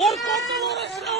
Укусы вырастают! Yeah.